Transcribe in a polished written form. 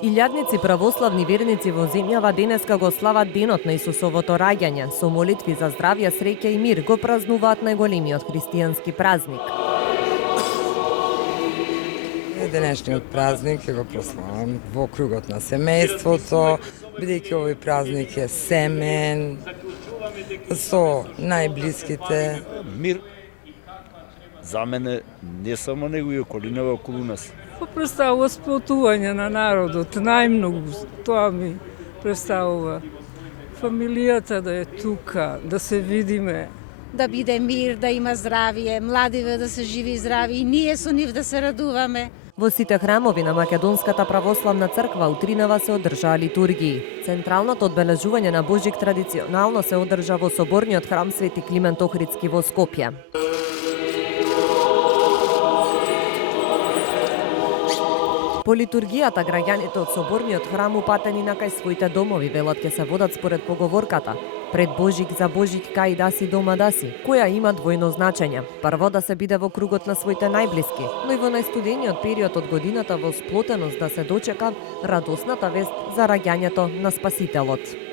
Илјадници православни верници во земјава денеска го слават денот на Исусовото раѓање, со молитви за здравје, среќа и мир го празнуваат најголемиот христијански празник. Денешниот празник ќе го прославам во кругот на семејството, бидејќи овој празник е семен со најблиските. Мир за мене не само него и околинава околу нас. Представува сплотување на народот, најмногу тоа ми представува. Фамилијата да е тука, да се видиме. Да биде мир, да има здравие, младиве да се живи здрави и ние со нив да се радуваме. Во сите храмови на Македонската православна црква утринава се одржаа литургии. Централното одбележување на Божик традиционално се одржа во соборниот храм Свети Климент Охридски во Скопје. По литургијата граѓаните од соборниот храм упатени на кај своите домови велат ќе се водат според поговорката пред Божик за Божик кај даси дома даси, која има двојно значење. Прво да се биде во кругот на своите најблиски, но и во најстудениот период од годината во сплотеност да се дочека радосната вест за раѓањето на Спасителот.